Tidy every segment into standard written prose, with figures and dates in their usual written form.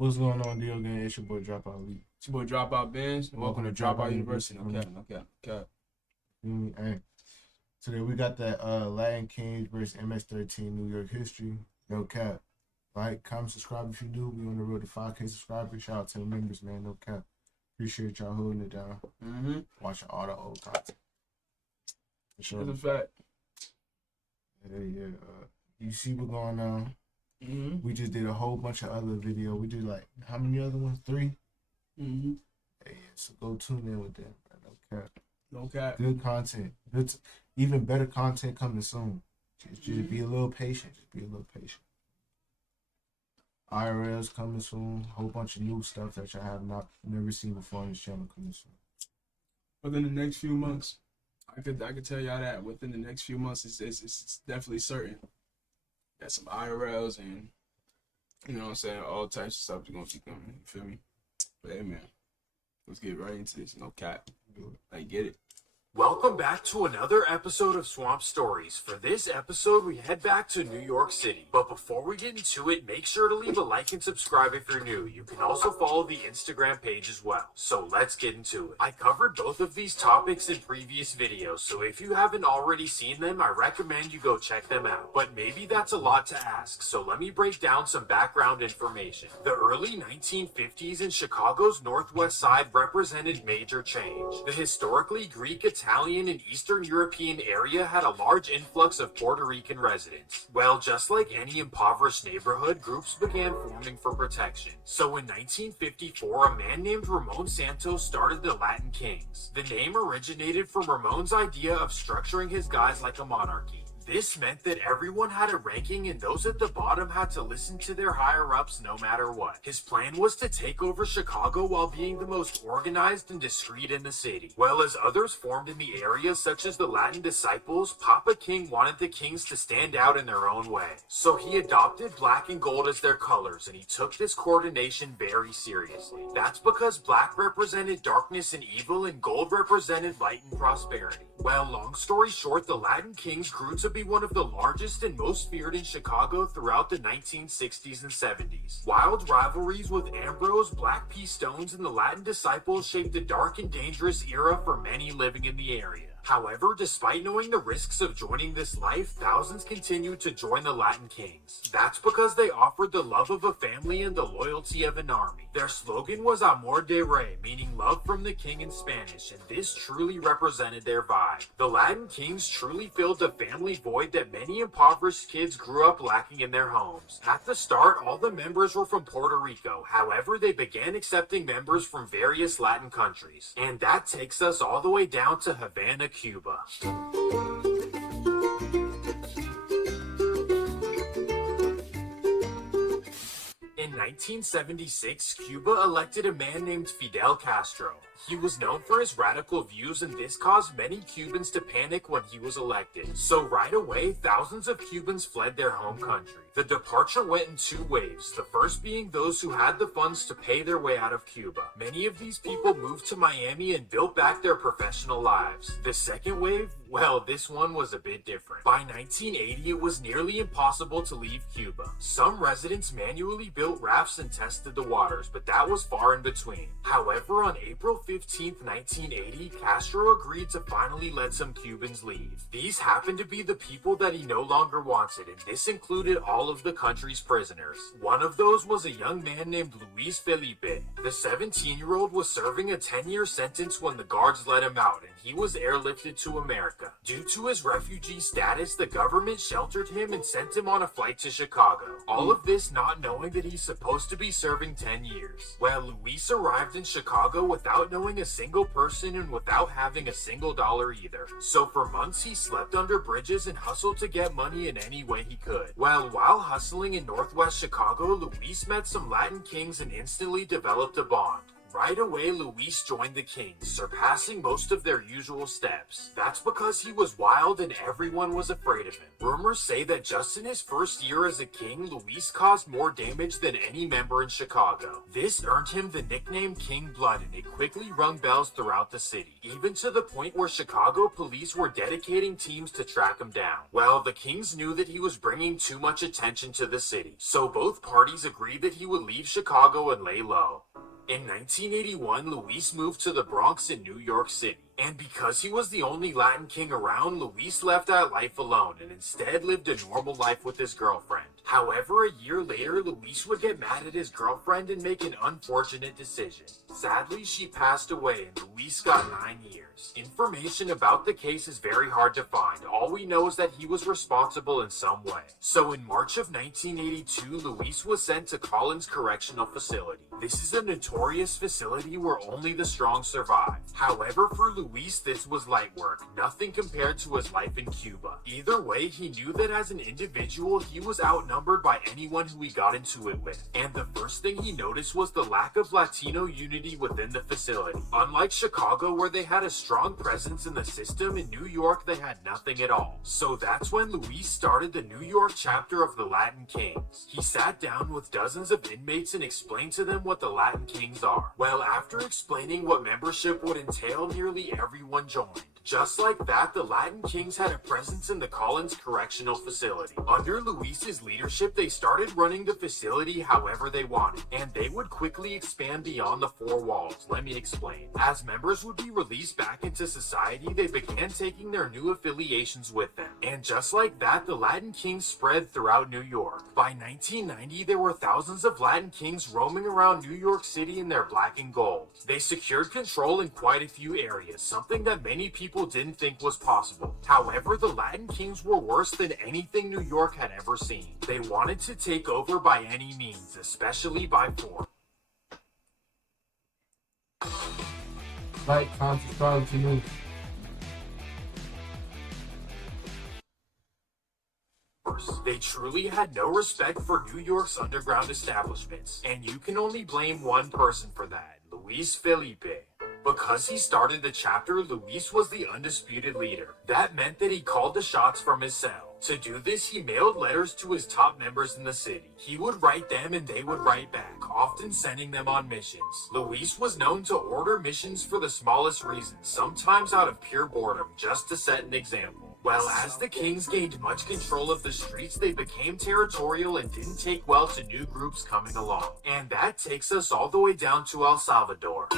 What's going on, Deal Gang? It's your boy Dropout Lee. It's your boy Dropout Benz, and welcome to Dropout University. Okay. Hey, today we got that Latin Kings versus MS-13 New York history. No cap. Like, comment, subscribe if you do. We on the road to 5K subscribers. Shout out to the members, man. No cap. Appreciate y'all holding it down. Watching all the old content. For sure. That's a fact. Yeah. You see what's going on? We just did a whole bunch of other video. We did like how many other ones? 3. Yeah, so go tune in with them. No cap. No cap. Good content. Good, even better content coming soon. Just be a little patient. IRL's coming soon. Whole bunch of new stuff that y'all have never seen before on this channel coming soon. Within the next few months, I could tell y'all that within the next few months, it's definitely certain. Got some IRLs and, you know what I'm saying, all types of stuff is gonna keep coming. You feel me? But hey, man, let's get right into this. No cap. I get it. Welcome back to another episode of Swamp Stories. For this episode, we head back to New York City. But before we get into it, make sure to leave a like and subscribe if you're new. You can also follow the Instagram page as well. So let's get into it. I covered both of these topics in previous videos, so if you haven't already seen them, I recommend you go check them out. But maybe that's a lot to ask, so let me break down some background information. The early 1950s in Chicago's northwest side represented major change. The historically Greek, Italian, and Eastern European area had a large influx of Puerto Rican residents. Well, just like any impoverished neighborhood, groups began forming for protection. So in 1954, a man named Ramon Santos started the Latin Kings. The name originated from Ramon's idea of structuring his guys like a monarchy. This meant that everyone had a ranking and those at the bottom had to listen to their higher-ups no matter what. His plan was to take over Chicago while being the most organized and discreet in the city. Well, as others formed in the area, such as the Latin Disciples, Papa King wanted the kings to stand out in their own way. So he adopted black and gold as their colors, and he took this coordination very seriously. That's because black represented darkness and evil, and gold represented light and prosperity. Well, long story short, the Latin Kings grew to be one of the largest and most feared in Chicago throughout the 1960s and 70s. Wild rivalries with Ambrose, Black P. Stones, and the Latin Disciples shaped a dark and dangerous era for many living in the area. However, despite knowing the risks of joining this life, thousands continued to join the Latin Kings. That's because they offered the love of a family and the loyalty of an army. Their slogan was Amor de Rey, meaning love from the king in Spanish, and this truly represented their vibe. The Latin Kings truly filled the family void that many impoverished kids grew up lacking in their homes. At the start, all the members were from Puerto Rico. However, they began accepting members from various Latin countries. And that takes us all the way down to Havana, Cuba. In 1976, Cuba elected a man named Fidel Castro. He was known for his radical views, and this caused many Cubans to panic when he was elected. So right away, thousands of Cubans fled their home country. The departure went in 2 waves, the first being those who had the funds to pay their way out of Cuba. Many of these people moved to Miami and built back their professional lives. The second wave, well, this one was a bit different. By 1980, it was nearly impossible to leave Cuba. Some residents manually built rafts and tested the waters, but that was far in between. However, on April 15, 1980, Castro agreed to finally let some Cubans leave. These happened to be the people that he no longer wanted, and this included all of the country's prisoners. One of those was a young man named Luis Felipe. The 17-year-old was serving a 10-year sentence when the guards let him out, and he was airlifted to America. Due to his refugee status, the government sheltered him and sent him on a flight to Chicago. All of this not knowing that he's supposed to be serving 10 years. Well, Luis arrived in Chicago without knowing a single person and without having a single dollar either. So for months he slept under bridges and hustled to get money in any way he could. Well, while hustling in northwest Chicago, Luis met some Latin kings and instantly developed a bond. Right away, Luis joined the Kings, surpassing most of their usual steps. That's because he was wild and everyone was afraid of him. Rumors say that just in his first year as a king, Luis caused more damage than any member in Chicago. This earned him the nickname King Blood, and it quickly rung bells throughout the city, even to the point where Chicago police were dedicating teams to track him down. Well, the Kings knew that he was bringing too much attention to the city, so both parties agreed that he would leave Chicago and lay low. In 1981, Luis moved to the Bronx in New York City. And because he was the only Latin king around, Luis left that life alone and instead lived a normal life with his girlfriend. However, a year later, Luis would get mad at his girlfriend and make an unfortunate decision. Sadly, she passed away and Luis got 9 years. Information about the case is very hard to find. All we know is that he was responsible in some way. So in March of 1982, Luis was sent to Collins Correctional Facility. This is a notorious facility where only the strong survive. However, for Luis, this was light work, nothing compared to his life in Cuba. Either way, he knew that as an individual, he was outnumbered by anyone who he got into it with. And the first thing he noticed was the lack of Latino unity within the facility. Unlike Chicago, where they had a strong presence in the system, in New York, they had nothing at all. So that's when Luis started the New York chapter of the Latin Kings. He sat down with dozens of inmates and explained to them what the Latin Kings are. Well, after explaining what membership would entail, nearly everyone joined. Just like that, the Latin Kings had a presence in the Collins Correctional Facility. Under Luis's leadership, they started running the facility however they wanted, and they would quickly expand beyond the four walls. Let me explain. As members would be released back into society, they began taking their new affiliations with them. And just like that, the Latin Kings spread throughout New York. By 1990, there were thousands of Latin Kings roaming around New York City in their black and gold. They secured control in quite a few areas, something that many people didn't think was possible. However, the Latin Kings were worse than anything New York had ever seen. They wanted to take over by any means, especially by force. Like, comment, subscribe to me. They truly had no respect for New York's underground establishments, and you can only blame one person for that, Luis Felipe. Because he started the chapter, Luis was the undisputed leader. That meant that he called the shots from his cell. To do this, he mailed letters to his top members in the city. He would write them and they would write back, often sending them on missions. Luis was known to order missions for the smallest reasons, sometimes out of pure boredom, just to set an example. Well, as the Kings gained much control of the streets, they became territorial and didn't take well to new groups coming along. And that takes us all the way down to El Salvador.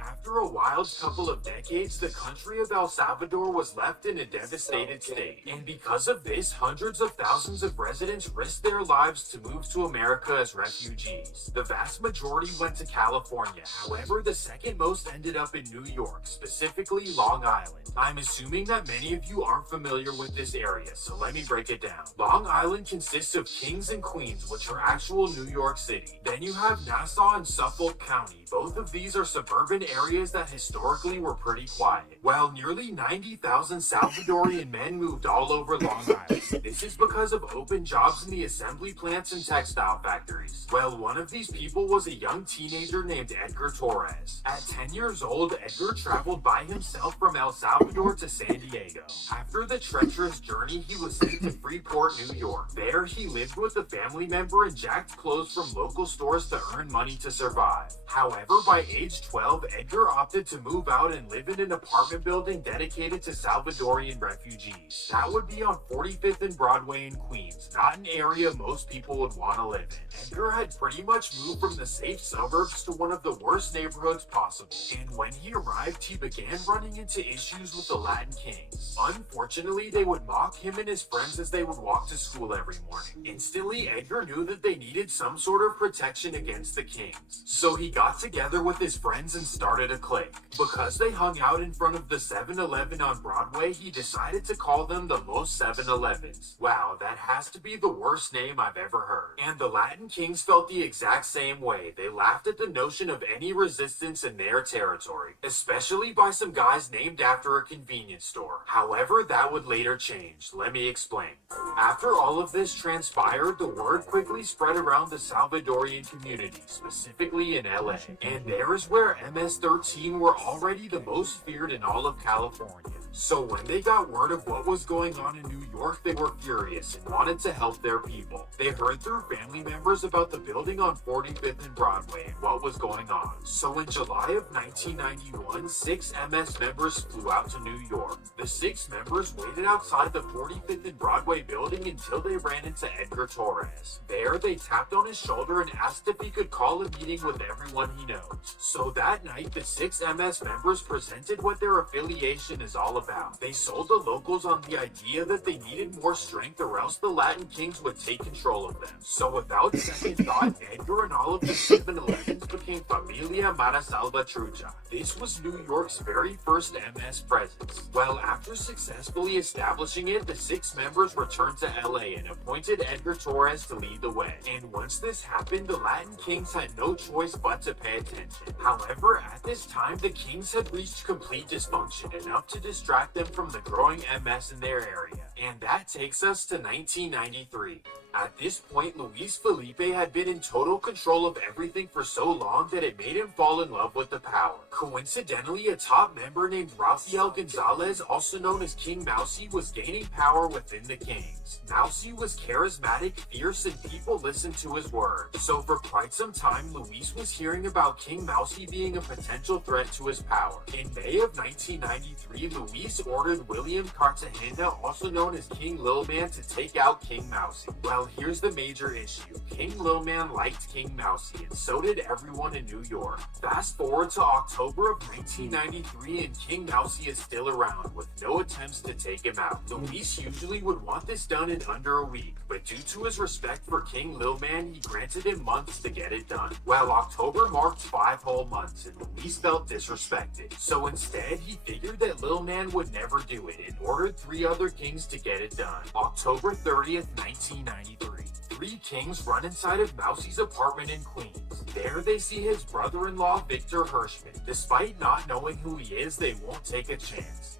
After a wild couple of decades, the country of El Salvador was left in a devastated state. And because of this, hundreds of thousands of residents risked their lives to move to America as refugees. The vast majority went to California. However, the second most ended up in New York, specifically Long Island. I'm assuming that many of you aren't familiar with this area, so let me break it down. Long Island consists of Kings and Queens, which are actual New York City. Then you have Nassau and Suffolk County. Both of these are suburban areas that historically were pretty quiet. While nearly 90,000 Salvadorian men moved all over Long Island. This is because of open jobs in the assembly plants and textile factories. Well, one of these people was a young teenager named Edgar Torres. At 10 years old, Edgar traveled by himself from El Salvador to San Diego. After the treacherous journey, he was sent to Freeport, New York. There, he lived with a family member and jacked clothes from local stores to earn money to survive. However, by age 12, Edgar opted to move out and live in an apartment building dedicated to Salvadorian refugees. That would be on 45th and Broadway in Queens, not an area most people would want to live in. Edgar had pretty much moved from the safe suburbs to one of the worst neighborhoods possible. And when he arrived, he began running into issues with the Latin Kings. Unfortunately, they would mock him and his friends as they would walk to school every morning. Instantly, Edgar knew that they needed some sort of protection against the Kings. So he got together with his friends and started a clique. Because they hung out in front of the 7-Eleven on Broadway, he decided to call them the Los 7-Elevens. Wow, that has to be the worst name I've ever heard. And the Latin Kings felt the exact same way. They laughed at the notion of any resistance in their territory, especially by some guys named after a convenience store. However, that would later change. Let me explain. After all of this transpired, the word quickly spread around the Salvadorian community, specifically in LA. And there is where MS-13 were already the most feared in all of California. So when they got word of what was going on in New York, they were furious and wanted to help their people. They heard through family members about the building on 45th and Broadway and what was going on. So in July of 1991, 6 MS members flew out to New York. The 6 members waited outside the 45th and Broadway building until they ran into Edgar Torres. There, they tapped on his shoulder and asked if he could call a meeting with everyone he knows. So that night, the 6 MS members presented what their affiliation is all about. They sold the locals on the idea that they needed more strength or else the Latin Kings would take control of them. So without second thought, Edgar and all of the 7-Elevens became Familia Mara Salvatrucha. This was New York's very first MS presence. Well, after successfully establishing it, the 6 members returned to LA and appointed Edgar Torres to lead the way. And once this happened, the Latin Kings had no choice but to pay attention. However, at this time, the Kings had reached complete dysfunction, enough to distract them from the growing MS in their area. And that takes us to 1993. At this point, Luis Felipe had been in total control of everything for so long that it made him fall in love with the power. Coincidentally, a top member named Rafael Gonzalez, also known as King Mousy, was gaining power within the Kings. Mousy was charismatic, fierce, and people listened to his words. So for quite some time, Luis was hearing about King Mousy being a potential threat to his power. In May of 1993, Luis ordered William Cartagena, also known as King Lil Man, to take out King Mousy. Well, here's the major issue. King Lil Man liked King Mousy, and so did everyone in New York. Fast forward to October of 1993, and King Mousy is still around, with no attempts to take him out. Luis usually would want this done in under a week, but due to his respect for King Lil Man, he granted him months to get it done. Well, October marked 5 whole months, and Luis felt disrespected. So instead, he figured that Lil Man would never do it, and ordered 3 other kings to get it done. October 30th, 1993. 3 kings run inside of Mousy's apartment in Queens. There they see his brother-in-law, Victor Hirschman. Despite not knowing who he is, they won't take a chance.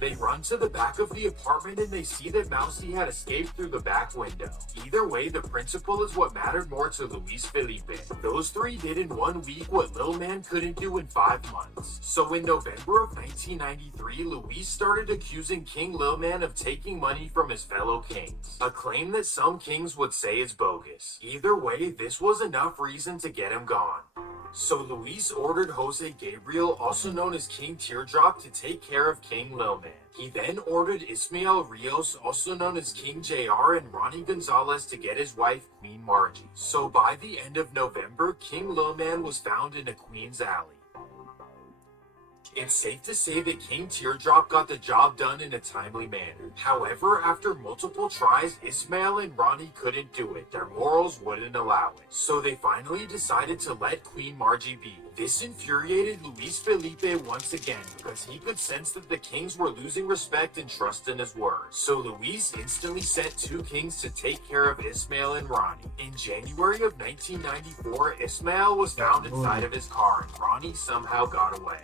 They run to the back of the apartment and they see that Mousy had escaped through the back window. Either way, the principle is what mattered more to Luis Felipe. Those 3 did in 1 week what Lil Man couldn't do in 5 months. So in November of 1993, Luis started accusing King Lil Man of taking money from his fellow kings. A claim that some kings would say is bogus. Either way, this was enough reason to get him gone. So Luis ordered Jose Gabriel, also known as King Teardrop, to take care of King Lil Man. He then ordered Ismael Rios, also known as King JR, and Ronnie Gonzalez to get his wife, Queen Margie. So by the end of November, King Lil Man was found in a Queens alley. It's safe to say that King Teardrop got the job done in a timely manner. However, after multiple tries, Ismael and Ronnie couldn't do it. Their morals wouldn't allow it. So they finally decided to let Queen Margie be. This infuriated Luis Felipe once again because he could sense that the kings were losing respect and trust in his word. So Luis instantly sent 2 kings to take care of Ismael and Ronnie. In January of 1994, Ismael was found inside of his car and Ronnie somehow got away.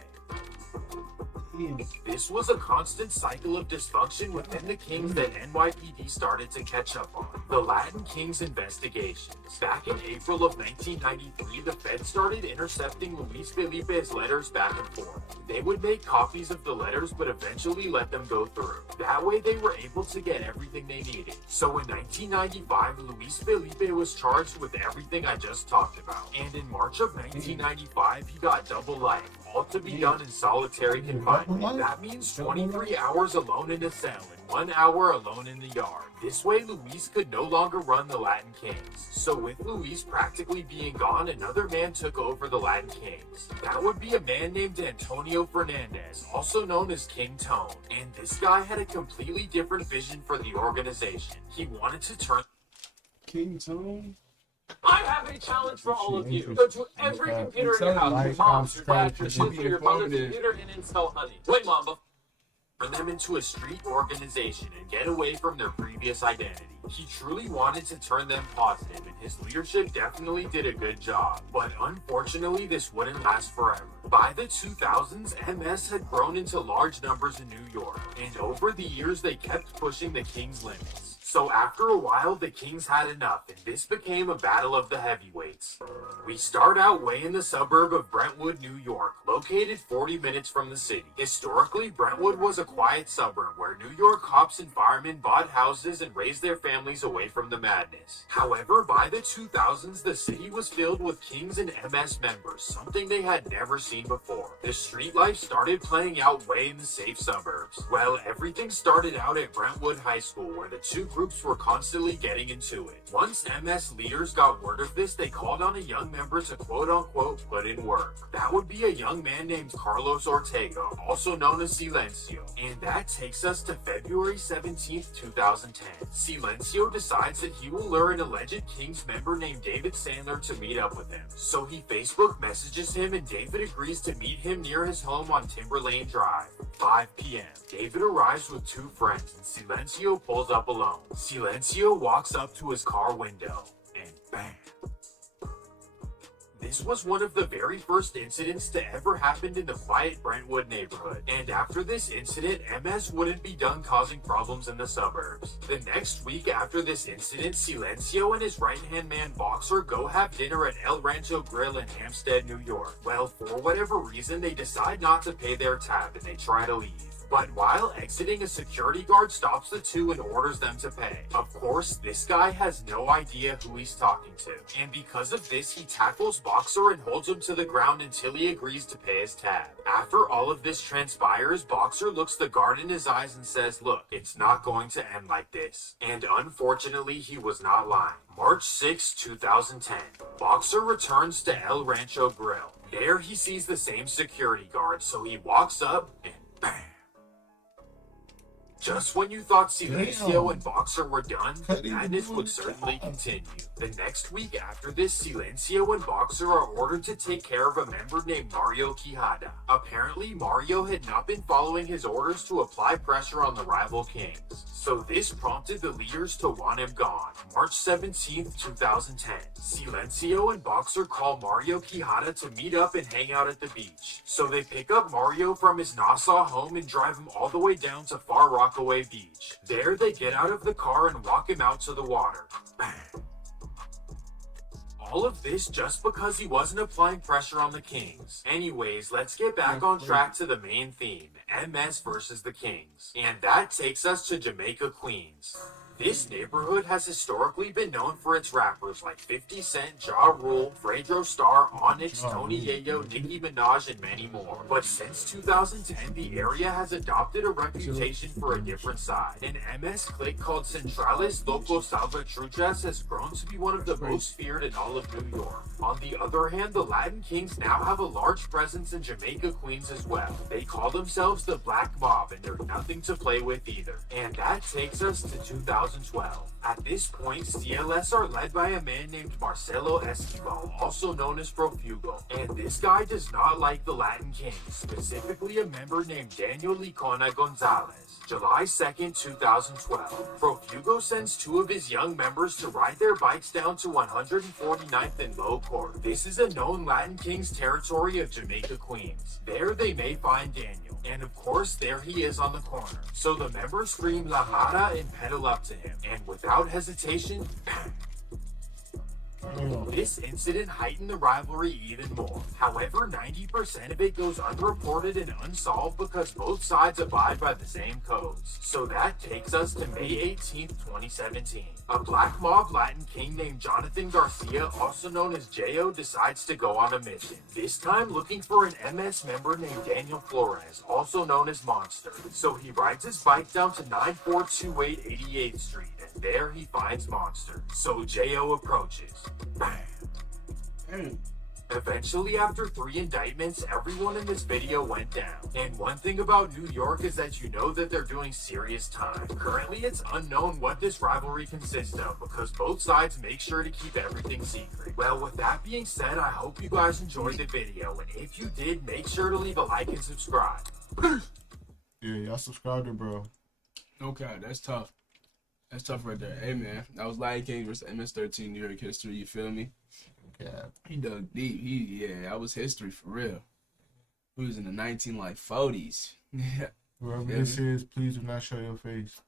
This was a constant cycle of dysfunction within the kings that NYPD started to catch up on. The Latin Kings investigations. Back in April of 1993, the Fed started intercepting Luis Felipe's letters back and forth. They would make copies of the letters but eventually let them go through. That way they were able to get everything they needed. So in 1995, Luis Felipe was charged with everything I just talked about. And in March of 1995, he got double life, all to be done in solitary confinement. That means 23 hours alone in a cell and 1 hour alone in the yard. This way, Luis could no longer run the Latin Kings. So with Luis practically being gone, another man took over the Latin Kings. That would be a man named Antonio Fernandez, also known as King Tone. And this guy had a completely different vision for the organization. He wanted to turn King Tone? I have have a challenge for all of you. Go to every computer in your house. Mom, your dad, your sister, your mother's computer, and install Honey. Wait, Mamba. Turn them into a street organization and get away from their previous identity. He truly wanted to turn them positive, and his leadership definitely did a good job. But unfortunately, this wouldn't last forever. By the 2000s, MS had grown into large numbers in New York, and over the years, they kept pushing the King's limits. So after a while, the Kings had enough, and this became a battle of the heavyweights. We start out way in the suburb of Brentwood, New York, located 40 minutes from the city. Historically, Brentwood was a quiet suburb where New York cops and firemen bought houses and raised their families away from the madness. However, by the 2000s, the city was filled with Kings and MS members, something they had never seen before. The street life started playing out way in the safe suburbs. Well, everything started out at Brentwood High School, where the two groups were constantly getting into it. Once MS leaders got word of this, they called on a young member to quote-unquote put in work. That would be a young man named Carlos Ortega, also known as Silencio. And that takes us to February 17th, 2010. Silencio decides that he will lure an alleged Kings member named David Sandler to meet up with him. So he Facebook messages him, and David agrees to meet him near his home on Timber Lane Drive. 5 p.m. David arrives with two friends, and Silencio pulls up alone. Silencio walks up to his car window, and bam. This was one of the very first incidents to ever happen in the quiet Brentwood neighborhood. And after this incident, MS wouldn't be done causing problems in the suburbs. The next week after this incident, Silencio and his right-hand man Boxer go have dinner at El Rancho Grill in Hampstead, New York. Well, for whatever reason, they decide not to pay their tab and they try to leave. But while exiting, a security guard stops the two and orders them to pay. Of course, this guy has no idea who he's talking to. And because of this, he tackles Boxer and holds him to the ground until he agrees to pay his tab. After all of this transpires, Boxer looks the guard in his eyes and says, "Look, it's not going to end like this." And unfortunately, he was not lying. March 6, 2010. Boxer returns to El Rancho Grill. There he sees the same security guard, so he walks up and bam. Just when you thought Silencio and Boxer were done, madness would certainly continue. The next week after this, Silencio and Boxer are ordered to take care of a member named Mario Quijada. Apparently, Mario had not been following his orders to apply pressure on the rival Kings. So this prompted the leaders to want him gone. March 17th, 2010. Silencio and Boxer call Mario Quijada to meet up and hang out at the beach. So they pick up Mario from his Nassau home and drive him all the way down to Far Rockaway Beach. There they get out of the car and walk him out to the water. Bang. All of this just because he wasn't applying pressure on the Kings. Anyways, let's get back on track to the main theme, MS versus the Kings. And that takes us to Jamaica, Queens. This neighborhood has historically been known for its rappers like 50 Cent, Ja Rule, Fredro Starr, Onyx, Tony Yayo, Nicki Minaj, and many more. But since 2010, the area has adopted a reputation for a different side. An MS clique called Centrales Locos Salvatruchas has grown to be one of the most feared in all of New York. On the other hand, the Latin Kings now have a large presence in Jamaica, Queens as well. They call themselves the Black Mob, and they're nothing to play with either. And that takes us to 2012. At this point, CLS are led by a man named Marcelo Esquivel, also known as Profugo. And this guy does not like the Latin Kings, specifically a member named Daniel Licona Gonzalez. July 2nd, 2012. Profugo sends two of his young members to ride their bikes down to 149th and Low Court. This is a known Latin Kings territory of Jamaica, Queens. There they may find Daniel. And of course, there he is on the corner. So the members scream La Mara and pedal up to him. And without hesitation, bang. This incident heightened the rivalry even more. However, 90% of it goes unreported and unsolved because both sides abide by the same codes. So that takes us to May 18th, 2017. A Black Mob Latin King named Jonathan Garcia, also known as J.O., decides to go on a mission. This time looking for an MS member named Daniel Flores, also known as Monster. So he rides his bike down to 9428 88th Street, and there he finds Monster. So J.O. approaches. Bam. Eventually, after 3 indictments, everyone in this video went down. And one thing about New York is that you know that they're doing serious time. Currently, it's unknown what this rivalry consists of because both sides make sure to keep everything secret. Well, with that being said, I hope you guys enjoyed the video, and if you did, make sure to leave a like and subscribe. Yeah, y'all subscribe to bro. Okay, that's tough. That's tough right there. Hey, man, that was Lion King versus MS-13 New York history. You feel me? Yeah. He dug deep. That was history for real. He was in the 40s. Yeah. Whoever Yeah, this is, please do not show your face.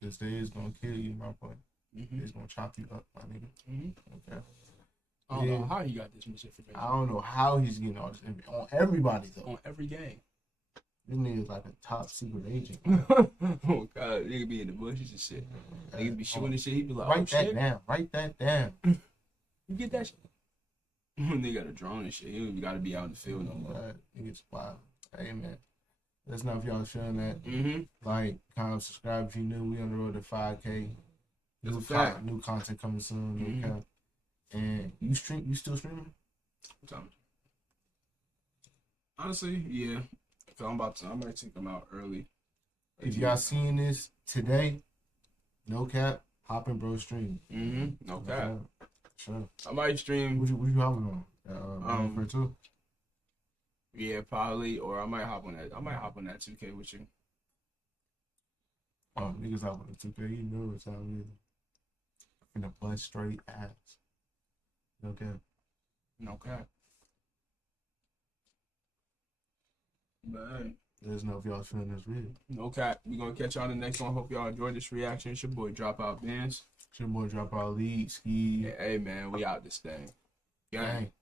Because they is going to kill you, my boy. Mm-hmm. They's going to chop you up, my nigga. Mm-hmm. Okay. I don't know how he got this much information. I don't know how he's getting all this information. On everybody, though. On every game. This nigga's like a top secret agent. Oh, God. Nigga be in the bushes and shit. Niggas be shooting and shit. He be like, Write that down. Write that down. You get that shit? They got a drone and shit. He don't got to be out in the field no more. Niggas wild. Hey, man. Let us know if y'all feeling that. Mm-hmm. Like, comment, subscribe if you new. We on the road to 5K. That's a fact. New content coming soon. Mm-hmm. Okay. And you still streaming? Honestly, yeah. I might take them out early. If y'all seeing this today, no cap, hop in bro stream. Mm-hmm. No cap. Okay. Sure. I might stream. What you hopping on? For two? Yeah, probably. Or I might hop on that. I might hop on that 2K with you. Oh, niggas hop on the 2K. You know what time it is. In a bust straight ass. No cap. No cap. But hey, Let us know if y'all feeling this video. no cap. We gonna catch y'all in the next one. Hope y'all enjoyed this reaction. It's your boy Dropout Bands. Should more drop our lead, ski. Yeah, hey man, we out this thing. Gang. Gang.